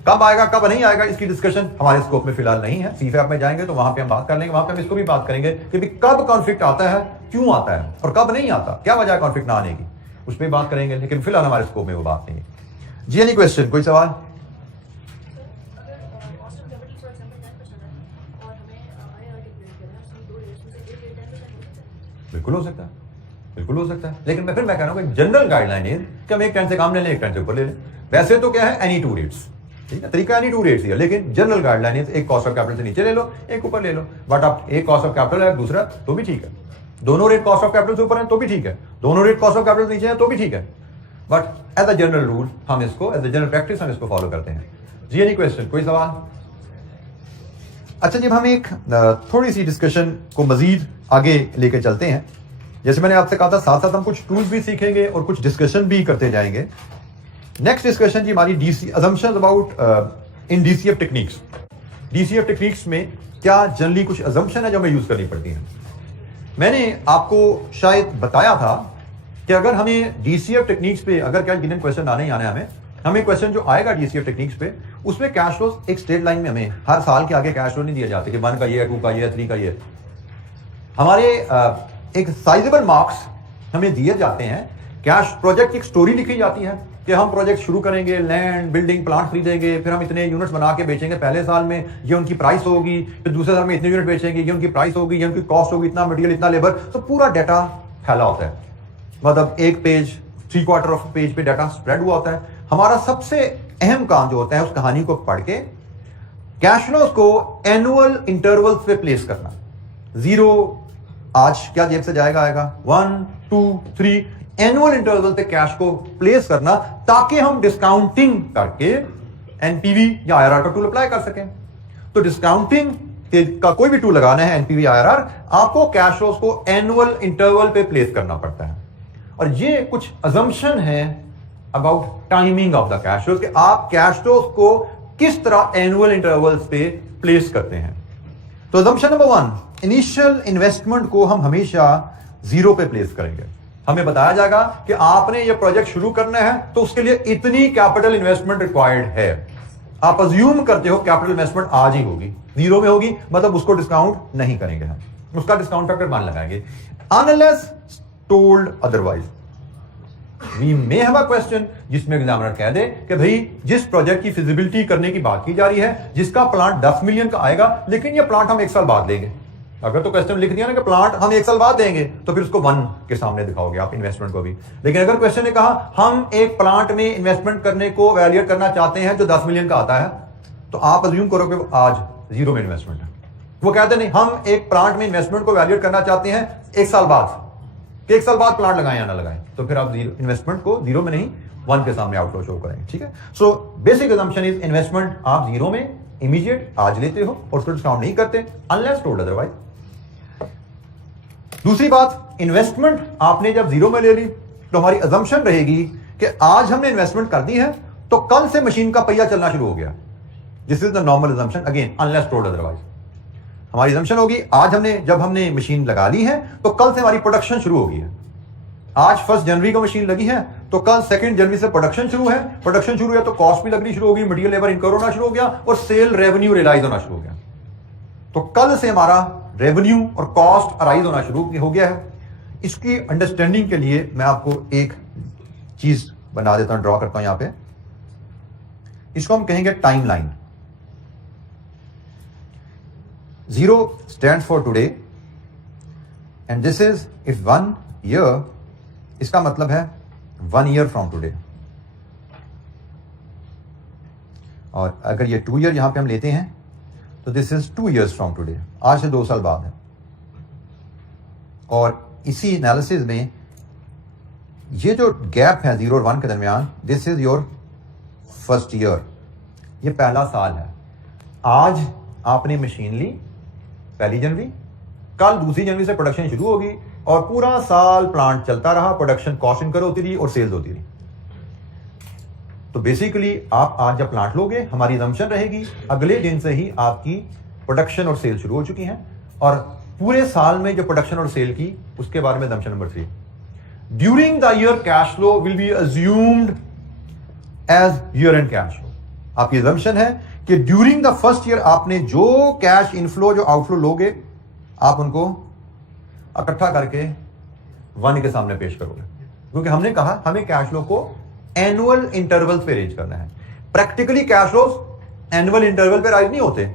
कब आएगा कब नहीं आएगा इसकी डिस्कशन हमारे स्कोप में फिलहाल नहीं है सीफैप में जाएंगे तो वहां पे हम बात कर लेंगे वहां पे हम इसको भी बात करेंगे कि कब कॉन्फ्लिक्ट आता है क्यों आता है और कब नहीं आता क्या वजह है कॉन्फ्लिक्ट ना आने की उस पर बात करेंगे लेकिन फिलहाल हमारे स्कोप में वो बात नहीं है जी एनी क्वेश्चन कोई सवाल बिल्कुल हो सकता है बिल्कुल हो सकता है लेकिन मैं कह रहा हूं जनरल गाइडलाइन है कि हम एक 10 से कम ले लें एक 10 से ऊपर ले लें वैसे तो क्या है एनी टू रेट्स ठीक है तरीका एनी टू रेट्स है लेकिन जनरल गाइडलाइन है एक कॉस्ट ऑफ कैपिटल से नीचे ले लो एक ऊपर ले लो बट आप एक कॉस्ट ऑफ कैपिटल है दूसरा तो भी ठीक है दोनों रेट कॉस्ट ऑफ कैपिटल से ऊपर है तो भी ठीक है दोनों रेट कॉस्ट ऑफ कैपिटल नीचे है तो भी ठीक है but as a general rule हम इसको एज अ जनरल प्रैक्टिस हम इसको फॉलो करते हैं जी एनी क्वेश्चन कोई सवाल अच्छा जब हम एक थोड़ी सी डिस्कशन को मजीद आगे लेके चलते हैं जैसे मैंने आपसे कहा था साथ साथ हम कुछ टूल्स भी सीखेंगे और कुछ डिस्कशन भी करते जाएंगे नेक्स्ट डिस्कशन जी हमारी DC assumptions about in DCF techniques DCF techniques में क्या जनरली कुछ अजम्पशन है जो हमें यूज करनी पड़ती हैं मैंने आपको शायद बताया था कि अगर हमें डीसीएफ टेक्निक्स पे अगर क्या गिवन क्वेश्चन आने ही आने हमें क्वेश्चन जो आएगा डीसीएफ टेक्निक्स पे उसमें कैश फ्लोज एक स्ट्रेट लाइन में हमें हर साल के आगे कैश फ्लो नहीं दिए जाते कि 1 का ये 2 का ये 3 का ये हमारे एक साइजेबल मार्क्स हमें दिए जाते हैं कैश प्रोजेक्ट की एक स्टोरी लिखी जाती है कि हम प्रोजेक्ट शुरू करेंगे लैंड बिल्डिंग प्लांट खरीदेंगे फिर हम इतने यूनिट्स बना के बेचेंगे पहले साल में ये उनकी प्राइस होगी फिर दूसरे साल में इतने यूनिट बेचेंगे ये उनकी प्राइस होगी ये उनकी कॉस्ट होगी इतना मटेरियल इतना लेबर तो पूरा डाटा फैला होता है मतलब एक पेज 3/4 ऑफ पेज पे डाटा स्प्रेड हुआ होता है हमारा सबसे अहम काम जो होता है उस कहानी को पढ़ के कैश फ्लोज को एनुअल इंटरवल्स पे प्लेस करना 0 आज क्या जेब से जाएगा आएगा 1 2 3 एनुअल इंटरवल पे कैश को प्लेस करना, ताकि हम डिस्काउंटिंग करके एनपीवी या आईआरआर का टूल अप्लाई कर सकें। तो डिस्काउंटिंग का कोई भी टूल लगाना है, एनपीवी आईआरआर, आपको कैश फ्लोज को एनुअल इंटरवल पे प्लेस करना पड़ता है। और ये कुछ अजम्पशन है about timing of the cash flows कि आप कैश फ्लोज को किस तरह एनुअल इंटरवल्स पे प्लेस करते हैं। तो अजम्पशन नंबर 1, इनिशियल इन्वेस्टमेंट को हम हमेशा 0 पे प्लेस करेंगे। हमें बताया जाएगा कि आपने ये प्रोजेक्ट शुरू करना है तो उसके लिए इतनी कैपिटल इन्वेस्टमेंट रिक्वायर्ड है। आप अज्यूम करते हो कैपिटल इन्वेस्टमेंट आज ही होगी, 0 में होगी, मतलब उसको डिस्काउंट नहीं करेंगे हम, उसका डिस्काउंट फैक्टर 1 लगाएंगे। Unless told otherwise we may have a question जिसमें एग्जामिनर कह दे कि भाई जिस प्रोजेक्ट की फिजिबिलिटी करने की बात की जा रही है, जिसका प्लांट 10 मिलियन का आएगा, लेकिन ये प्लांट हम 1 साल बाद लेंगे। अगर तो क्वेश्चन लिख दिया ना कि प्लांट हम 1 साल बाद देंगे, तो फिर उसको 1 के सामने दिखाओगे आप इन्वेस्टमेंट को भी। लेकिन अगर क्वेश्चन ने कहा हम एक प्लांट में इन्वेस्टमेंट करने को वैल्यूएट करना चाहते हैं जो 10 मिलियन का आता है, तो आप अज्यूम करो कि आज 0 में इन्वेस्टमेंट है। वो कहते नहीं हम एक प्लांट में इन्वेस्टमेंट को वैल्यूएट करना चाहते हैं 1 साल बाद, 1 साल बाद प्लांट लगाएं या ना लगाएं, तो फिर आप इन्वेस्टमेंट को 0 में नहीं 1 के सामने आउटफ्लो शो करेंगे। ठीक है, so basic assumption is investment आप 0 में इमीडिएट आज लेते हो और उसको डिस्काउंट नहीं करते अनलेस टोल्ड अदरवाइज। दूसरी बात, इन्वेस्टमेंट आपने जब 0 में ले ली तो हमारी असम्पशन रहेगी कि आज हमने इन्वेस्टमेंट कर दी है तो कल से मशीन का पहिया चलना शुरू हो गया। This is the normal assumption, again unless told otherwise. हमारी असम्पशन होगी आज जब हमने मशीन लगा ली है तो कल से हमारी प्रोडक्शन शुरू होगी है। आज 1 जनवरी को मशीन लगी है तो कल 2 जनवरी से प्रोडक्शन शुरू है। प्रोडक्शन शुरू है तो कॉस्ट भी लगनी शुरू होगी, मटेरियल लेबर इनकम होना शुरू हो गया और सेल रेवेन्यू रियलाइज होना शुरू हो गया। तो कल से हमारा रेवेन्यू और कॉस्ट अराइज होना शुरू हो गया है। इसकी अंडरस्टैंडिंग के लिए मैं आपको एक चीज बना देता हूं, ड्रॉ करता हूं यहां पे। इसको हम कहेंगे timeline. 0 stands for today and this is if 1 year, इसका मतलब है 1 ईयर फ्रॉम टुडे। और अगर ये 2 ईयर यहां पे हम लेते हैं तो this is 2 years from today, आज से 2 साल बाद है। और इसी एनालिसिस में ये जो गैप है 0 और 1 के दरमियान, this is your first year, ये पहला साल है। आज आपने मशीन ली 1 जनवरी, कल 2 जनवरी से प्रोडक्शन शुरू होगी और पूरा साल प्लांट चलता रहा, प्रोडक्शन कॉस्ट इनकर होती रही और सेल्स होती रही। तो बेसिकली आप आज जब प्लांट लोगे, हमारी असम्पशन रहेगी अगले दिन से ही आपकी प्रोडक्शन और सेल शुरू हो चुकी हैं और पूरे साल में जो प्रोडक्शन और सेल की, उसके बारे में assumption number 3, during the year cash flow will be assumed as year end cash flow. आपकी असम्पशन है कि ड्यूरिंग द फर्स्ट ईयर आपने जो कैश इनफ्लो जो आउटफ्लो लोगे, आप उनको इकट्ठा करके 1 के सामने पेश करोगे, क्योंकि हमने कहा हमें कैश फ्लो को एनुअल इंटरवल पे रेंज करना है। Practically cash flows annual interval पे राइज नहीं होते,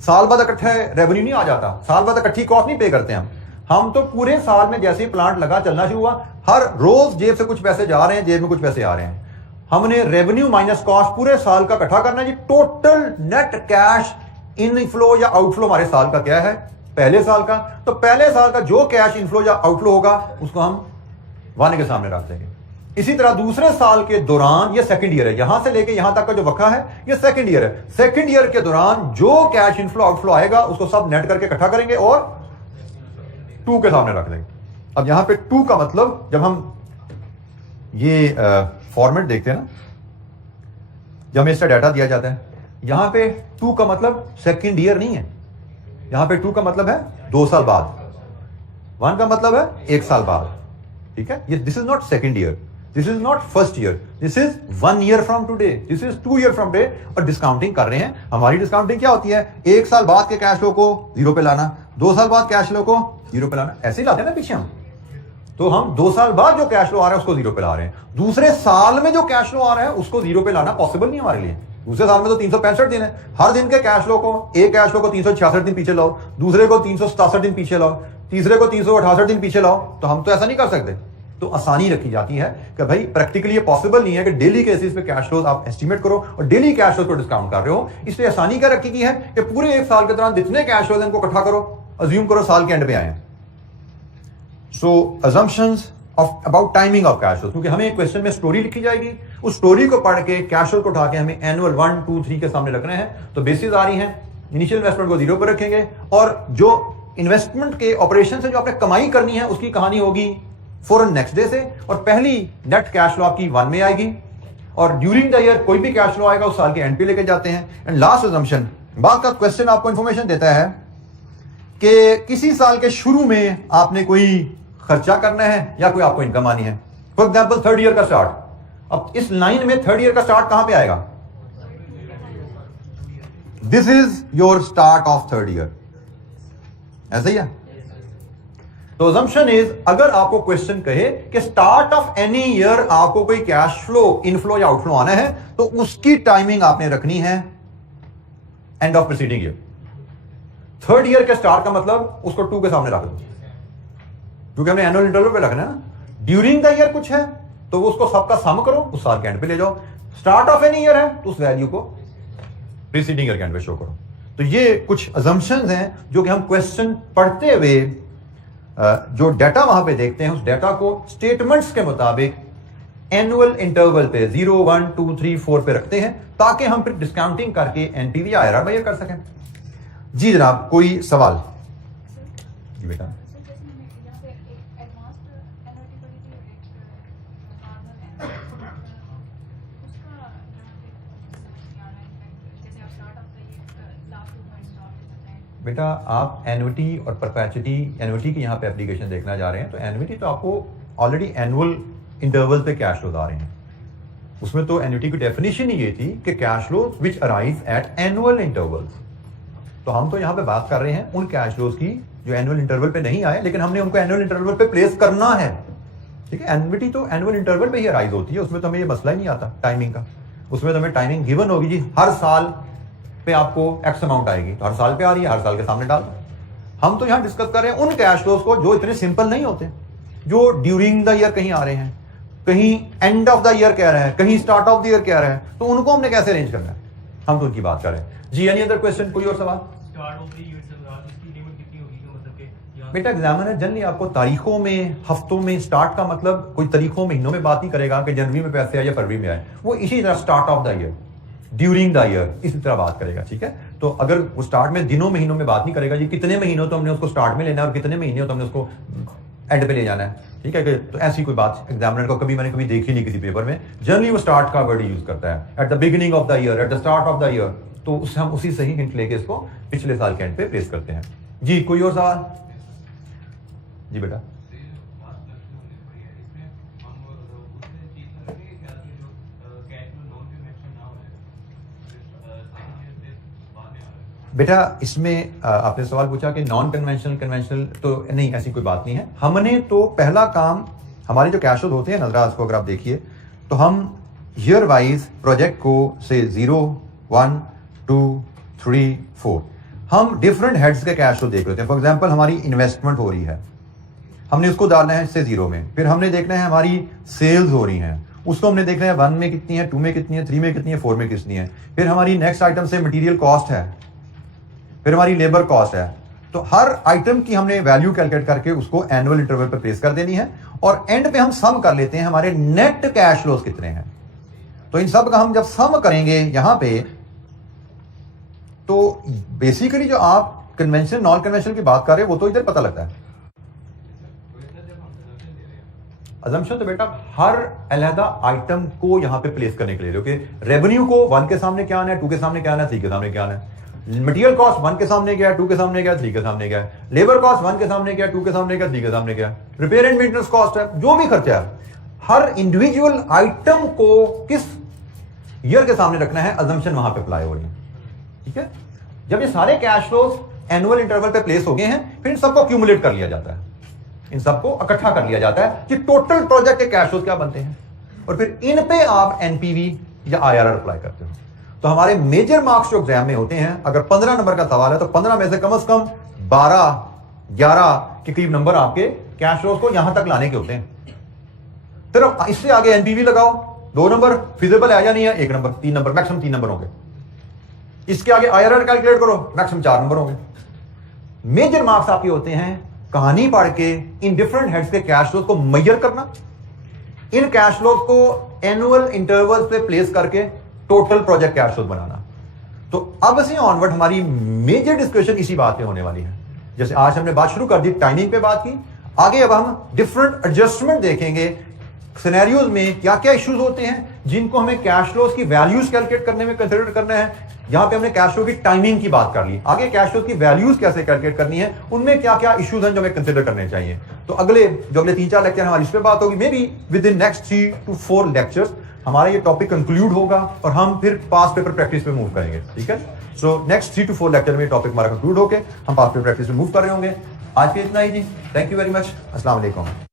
साल बाद इकट्ठे रेवेन्यू नहीं आ जाता, साल बाद इकट्ठी कॉस्ट नहीं पे करते हम तो पूरे साल में जैसे ही प्लांट लगा चलना शुरू हुआ, हर रोज जेब से कुछ पैसे जा रहे हैं, जेब में कुछ पैसे आ रहे हैं। हमने रेवेन्यू माइनस कॉस्ट पूरे साल का इकट्ठा करना है जी। टोटल नेट कैश इनफ्लो या आउटफ्लो हमारे साल का क्या है, पहले साल का। तो पहले साल का जो कैश इनफ्लो या आउटफ्लो होगा उसको हम 1 के सामने रख देंगे। इसी तरह दूसरे साल के दौरान, ये सेकंड ईयर है, यहां से लेके यहां तक का जो वक्र है ये सेकंड ईयर है। सेकंड ईयर के दौरान जो कैश इनफ्लो आउटफ्लो आएगा उसको सब नेट करके इकट्ठा करेंगे और 2 के सामने रख देंगे। अब यहां पे 2 का मतलब, जब हम ये फॉर्मेट देखते हैं ना, जब हमें इसका डाटा दिया जाता है, यहां पे 2 का मतलब सेकंड ईयर नहीं है, यहां पे 2 का मतलब है 2 साल बाद, 1 का मतलब है 1 साल बाद। ठीक है, ये this is not second year, this is not first year, this is 1 year from today, this is 2 year from today. और डिस्काउंटिंग कर रहे हैं, हमारी डिस्काउंटिंग क्या होती है, 1 साल बाद के कैश फ्लो को 0 पे लाना, 2 साल बाद कैश फ्लो को 0 पे लाना, ऐसे ही लाते हैं ना पीछे हम। तो हम 2 साल बाद जो कैश फ्लो आ रहा है उसको 0 पे ला रहे हैं। दूसरे साल में जो कैश फ्लो आ रहा है उसको 0 पे लाना पॉसिबल नहीं हमारे लिए। दूसरे साल में तो 365 दिन है, हर दिन के कैश फ्लो को, एक कैश फ्लो को 366 दिन पीछे लाओ, दूसरे को 367 दिन पीछे लाओ, तीसरे को 368 दिन पीछे लाओ, तो हम तो ऐसा नहीं कर सकते। तो आसानी रखी जाती है कि भाई प्रैक्टिकली ये पॉसिबल नहीं है कि डेली केसेस पे कैश फ्लोज आप एस्टिमेट करो और डेली कैश फ्लोज को डिस्काउंट कर रहे हो। इसलिए आसानी क्या रखी गई है कि पूरे 1 साल के दौरान जितने कैश फ्लोज इनको इकट्ठा करो, अज्यूम करो साल के एंड पे आए। सो assumptions about timing of cash flow, क्योंकि हमें एक क्वेश्चन में स्टोरी लिखी जाएगी, उस स्टोरी को पढ़ के कैश फ्लो को उठा के हमें एनुअल 1, 2, 3 के सामने रखने हैं। तो बेसिस आ रही हैं, इनिशियल इन्वेस्टमेंट को 0 पर रखेंगे और जो इन्वेस्टमेंट के ऑपरेशन से जो आपने कमाई करनी है उसकी कहानी होगी फौरन नेक्स्ट डे से, और पहली नेट कैश फ्लो आपकी 1 में आएगी, और ड्यूरिंग द ईयर कोई भी कैश फ्लो आएगा उस साल के एंड पे लेके जाते हैं। एंड लास्ट अजम्पशन, बाद का क्वेश्चन आपको इंफॉर्मेशन देता है कि किसी साल के शुरू में आपने कोई खर्चा करना है या कोई आपको इनकम आनी है। फॉर एग्जाम्पल 3rd ईयर का स्टार्ट, अब इस लाइन में 3rd ईयर का स्टार्ट कहां पे आएगा? This is your start of 3rd year, ऐसा ही है। तो अजम्पशन इज, अगर आपको क्वेश्चन कहे कि स्टार्ट ऑफ एनी ईयर आपको कोई कैश फ्लो इनफ्लो या आउटफ्लो आना है, तो उसकी टाइमिंग आपने रखनी है end of preceding year. 3rd year के स्टार्ट का मतलब उसको 2 के सामने रख दो, क्योंकि हमने एनुअल इंटरवल पे रखना है ना। ड्यूरिंग द ईयर कुछ है तो उसको सबका सम करो, उस साल के एंड पे ले जाओ। स्टार्ट ऑफ एनी ईयर है तो उस वैल्यू को प्रीसीडिंग ईयर के एंड पे शो करो। तो ये कुछ अजम्पशंस हैं जो कि हम क्वेश्चन पढ़ते हुए जो डाटा वहां पे देखते हैं, उस डाटा को स्टेटमेंट्स के मुताबिक एनुअल इंटरवल पे 0, 1, 2, 3, 4 पे रखते हैं, ताकि हम फिर डिस्काउंटिंग करके एनपीवी आईआरआर बाहर कर सकें। जी जनाब, कोई सवाल? जी बेटा। बेटा आप एन्युटी और परपेचुटी, एन्युटी की यहाँ पे एप्लीकेशन देखना जा रहे हैं, तो एन्युटी तो आपको ऑलरेडी एनुअल इंटरवल पे कैश फ्लोज आ रहे हैं। उसमें तो एन्युटी की डेफिनेशन ही ये थी कि cash flows which arrive at annual intervals. तो हम तो यहाँ पे बात कर रहे हैं उन कैश फ्लोज की जो एनुअल इंटरवल पे नहीं आए, लेकिन हमने उनको एनुअल इंटरवल पे प्लेस करना है। ठीक है, एन्युटी तो एनुअल इंटरवल पे ही अराइज होती है, उसमें तो हमें ये मसला ही नहीं आता टाइमिंग का। उसमें तो हमें टाइमिंग गिवन होगी, जी हर साल पे आपको एक्स अमाउंट आएगी, तो हर साल पे आ रही है, हर साल के सामने डाल दो। हम तो यहां डिस्कस कर रहे हैं उन कैश फ्लोज को जो इतने सिंपल नहीं होते, जो ड्यूरिंग द ईयर कहीं आ रहे हैं, कहीं एंड ऑफ द ईयर कह रहे हैं, कहीं स्टार्ट ऑफ द ईयर कह रहे हैं, तो उनको हमने कैसे अरेंज करना है, हम तो उनकी बात कर रहे हैं। जी एनी अदर क्वेश्चन, कोई और सवाल? बेटा एग्जामिनर जनरली आपको तारीखों में, हफ्तों में, स्टार्ट का मतलब कोई तारीखों महीनों में बात नहीं करेगा कि जनवरी में पैसे आए या फरवरी में आए, वो इसी तरह start of the year, during the year, इसी तरह बात करेगा। ठीक है, तो अगर वो स्टार्ट में दिनों महीनों में बात नहीं करेगा, जी कितने महीनों तो हमने उसको स्टार्ट में लेना है और कितने महीने तो हमने उसको एंड पे ले जाना है। ठीक है, तो ऐसी कोई बात एग्जामिनर को मैंने कभी देखी नहीं किसी पेपर में। जनरली वो स्टार्ट का वर्ड यूज करता है, at the beginning of the year, at the start of the year, तो उससे हम उसी से ही हिंट लेके इसको पिछले साल के एंड पे प्लेस करते हैं। जी कोई और सवाल? जी बेटा। बेटा इसमें आपने सवाल पूछा कि नॉन कन्वेंशनल, कन्वेंशनल, तो नहीं, ऐसी कोई बात नहीं है। हमने तो पहला काम, हमारे जो कैश फ्लोज होते हैं नजराज को अगर आप देखिए, तो हम ईयर वाइज प्रोजेक्ट को से 0, 1, 2, 3, 4 हम डिफरेंट हेड्स के कैश फ्लो देख लेते हैं। फॉर एग्जांपल हमारी इन्वेस्टमेंट हो रही है, हमने उसको डालना है इससे 0 में, फिर हमने देखना है हमारी सेल्स हो रही हैं, उसको हमने देखना है 1 में कितनी है, 2 में कितनी है, 3 में कितनी है, 4 में कितनी है। फिर हमारी नेक्स्ट आइटम से मटेरियल कॉस्ट है, फिर हमारी लेबर कॉस्ट है। तो हर आइटम की हमने वैल्यू कैलकुलेट करके उसको एनुअल इंटरवल पे प्लेस कर देनी है, और एंड पे हम सम कर लेते हैं हमारे नेट कैश फ्लोज कितने हैं। तो इन सब का हम जब सम करेंगे यहां पे, तो बेसिकली जो आप कन्वेंशनल नॉन कन्वेंशनल की बात कर रहे हैं वो तो इधर पता लगता है। अजम्पशन तो बेटा हर अलहदा आइटम को यहां पे प्लेस करने के लिए, क्योंकि रेवेन्यू को 1 के सामने क्या आना है, 2 के सामने क्या आना है, 3 के सामने क्या आना है, मटेरियल कॉस्ट 1 के सामने क्या है, 2 के सामने क्या है, 3 के सामने क्या है, लेबर कॉस्ट 1 के सामने क्या है, 2 के सामने क्या है, 3 के सामने क्या है, रिपेयर एंड मेंटेनेंस कॉस्ट है, जो भी खर्चा है, हर इंडिविजुअल आइटम को किस ईयर के सामने रखना है, अजम्पशन वहां पे अप्लाई हो रही है। ठीक है, जब ये सारे कैश फ्लोज एनुअल इंटरवल पे प्लेस हो गए हैं, फिर इन सबको एक्यूमुलेट कर लिया जाता है, इन सबको इकट्ठा कर लिया जाता है कि टोटल प्रोजेक्ट के कैश फ्लोज क्या बनते हैं, और फिर इन पे आप एनपीवी या आईआरआर अप्लाई करते हो। तो हमारे मेजर मार्क्स जो एग्जाम में होते हैं, अगर 15 नंबर का सवाल है तो 15 में से कम 12, 11 के करीब नंबर आपके कैश फ्लोज को यहां तक लाने के होते हैं। फिर इससे आगे एनपीवी लगाओ, 2 नंबर फिजिबल है या नहीं है, 1 नंबर, 3 नंबर, मैक्सिमम 3 नंबर होंगे। इसके आगे आईआरआर कैलकुलेट करो, मैक्सिमम 4 नंबर होंगे। मेजर मार्क्स आपके होते हैं कहानी पढ़ के इन डिफरेंट हेड्स के कैश फ्लोज को मेजर करना, इन कैश फ्लोज को एनुअल इंटरवल पे प्लेस करके टोटल प्रोजेक्ट कैश फ्लोज बनाना। तो अब से ऑनवर्ड हमारी मेजर डिस्कशन इसी बात पे होने वाली है। जैसे आज हमने बात शुरू कर दी, टाइमिंग पे बात की, आगे अब हम डिफरेंट एडजस्टमेंट देखेंगे, सिनेरियोज में क्या क्या इश्यूज होते हैं जिनको हमें कैश फ्लोज की वैल्यूज कैलकुलेट करने में कंसीडर करना है। यहां पे हमने कैश फ्लो की टाइमिंग की बात कर ली, आगे कैश फ्लो की वैल्यूज कैसे कैलकुलेट करनी है, उनमें क्या क्या इश्यूज हैं जो हमें कंसीडर करने चाहिए। तो अगले 3-4 लेक्चर हमारी इस पे बात होगी। May be with in next 3 to 4 lectures हमारा ये टॉपिक कंक्लूड होगा और हम फिर पास पेपर प्रैक्टिस पे मूव करेंगे। ठीक है, सो नेक्स्ट 3 to 4 लेक्चर में टॉपिक हमारा कंक्लूड होके हम पास पेपर प्रैक्टिस पे मूव कर रहे होंगे। आज के इतना ही जी, थैंक यू वेरी मच, अस्सलाम वालेकुम।